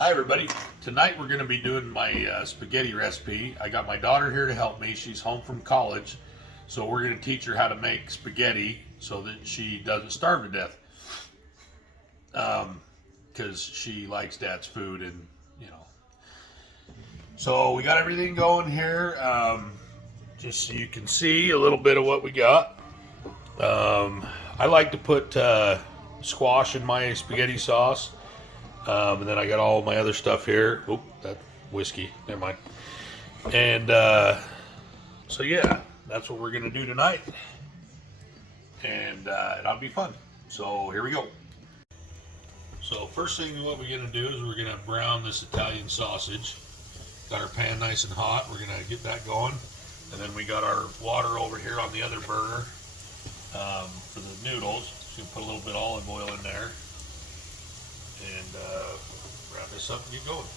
Hi everybody. Tonight we're going to be doing my spaghetti recipe. I got my daughter here to help me. She's home from college. So we're going to teach her how to make spaghetti so that she doesn't starve to death. Because she likes Dad's food and, you know. So we got everything going here. Just so you can see a little bit of what we got. I like to put squash in my spaghetti sauce. And then I got all my other stuff here. Oop, that whiskey. Never mind. And so yeah, that's what we're gonna do tonight, and it'll be fun. So here we go. So first thing, what we're gonna do is we're gonna brown this Italian sausage. Got our pan nice and hot. We're gonna get that going, and then we got our water over here on the other burner for the noodles. So you put a little bit of olive oil in there. And wrap this up and get going.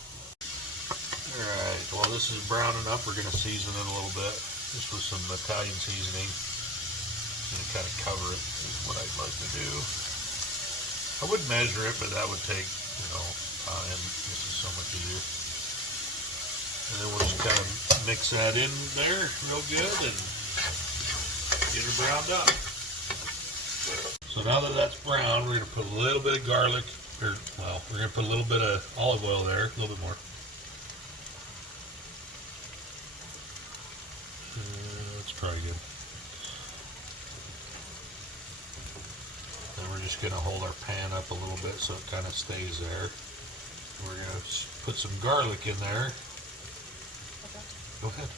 Alright, while this is browning up, we're going to season it a little bit. Just with some Italian seasoning. I'm going to kind of cover it, is what I'd like to do. I would measure it, but that would take, time. This is so much easier. And then we'll just kind of mix that in there real good and get her browned up. So now that that's brown, we're going to put a little bit of garlic. We're going to put a little bit of olive oil there, a little bit more. That's probably good. Then we're just going to hold our pan up a little bit so it kind of stays there. We're going to put some garlic in there. Okay. Go ahead.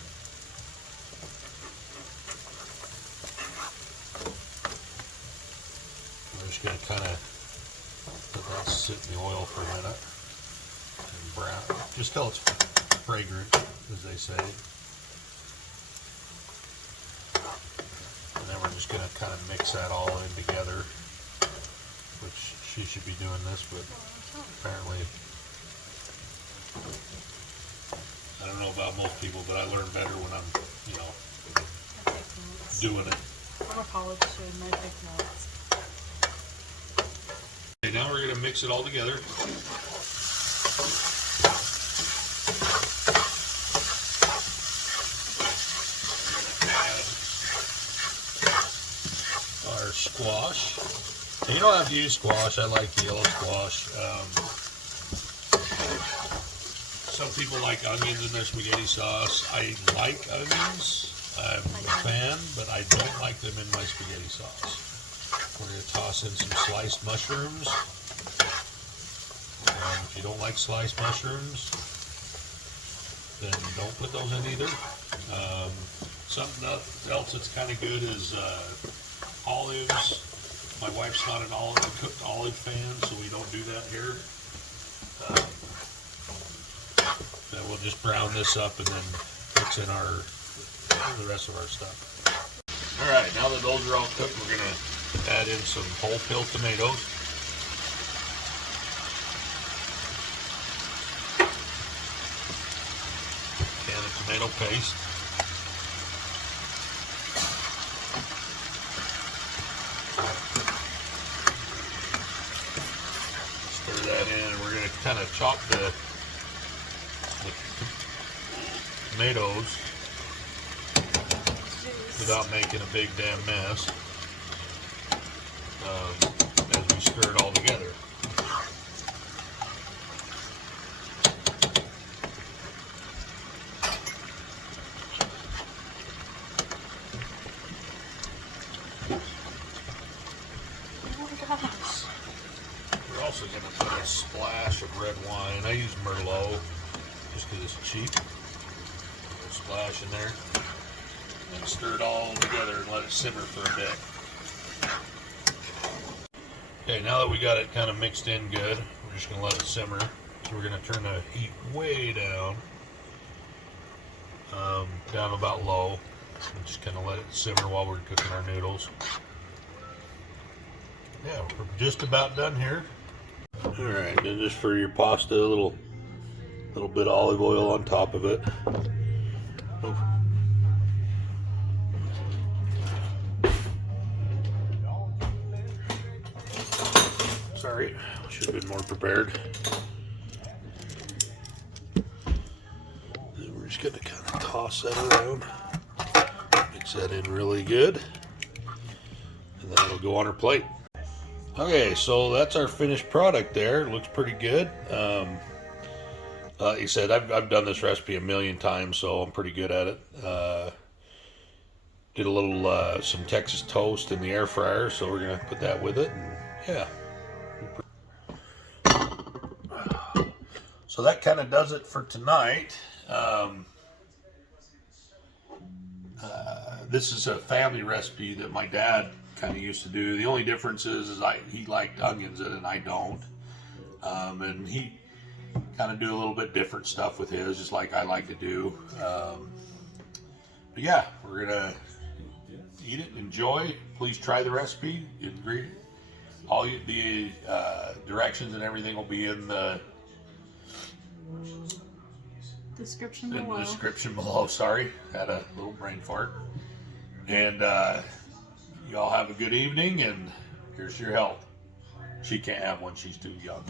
We're just going to kind of let that sit in the oil for a minute and brown, just till it's fragrant, as they say. And then we're just going to kind of mix that all in together, which she should be doing this, but apparently, I don't know about most people, but I learn better when I'm, doing it. I'm a college student, I take notes. Okay, now we're going to mix it all together. Our squash. And you don't have to use squash. I like the yellow squash. Some people like onions in their spaghetti sauce. I like onions. I'm a fan, but I don't like them in my spaghetti sauce. We're going to toss in some sliced mushrooms. If you don't like sliced mushrooms, then don't put those in either. Something else that's kind of good is olives. My wife's not a cooked olive fan, so we don't do that here. Then we'll just brown this up and then mix in the rest of our stuff. All right, now that those are all cooked, we're going to add in some whole peeled tomatoes. And a tomato paste. Stir that in, and we're going to kind of chop the tomatoes without making a big damn mess. As we stir it all together. Oh my gosh. We're also going to put a splash of red wine. I use Merlot just because it's cheap. A splash in there. And stir it all together and let it simmer for a bit. Okay, now that we got it kind of mixed in good, we're just going to let it simmer. So we're going to turn the heat way down, down about low, and just kind of let it simmer while we're cooking our noodles. Yeah, we're just about done here. All right, then just for your pasta, a little bit of olive oil on top of it. Oh. Sorry, should have been more prepared. just got to kind of toss that around. Mix that in really good. And then it'll go on our plate. Okay, so that's our finished product there. It looks pretty good. Like you said, I've done this recipe a million times, so I'm pretty good at it. Did a little some Texas toast in the air fryer, so we're gonna put that with it, and yeah. So that kind of does it for tonight. This is a family recipe that my dad kind of used to do. The only difference is he liked onions in it and I don't. And he kind of do a little bit different stuff with his, just like I like to do. But yeah, we're gonna eat it, enjoy. Please try the recipe. All the directions and everything will be in the description below. Sorry, had a little brain fart. And y'all have a good evening, and here's your health. She can't have one, she's too young.